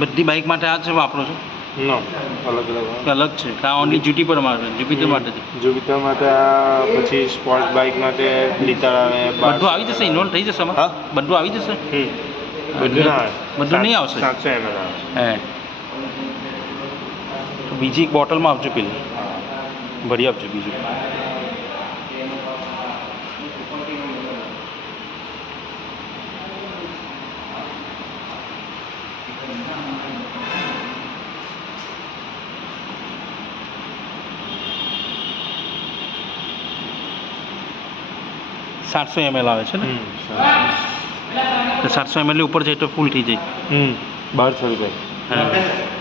બધી બાઇક માટે આ છે વાપરો છો? નો અલગ અલગ છે આ ઓનલી જ્યુપિટર માટે જ્યુપિટર માટે છે. જુપિટર માટે આ પછી સ્પોર્ટ બાઇક માટે લિટર આવે બધું આવી જશે ઇન્વોલ્વ થઈ જશે આમાં? હા બધું આવી જશે? બધું ના આવે બધું નહીં આવશે? 700 ml આવે. હે તો બીજી એક બોટલમાં આપજો પેલી ભરી આપજો બીજું. સાતસો ml આવે છે ને? તો 700 ml ઉપર જાય તો ફૂલ થઈ જાય. 1200 રૂપિયા. હા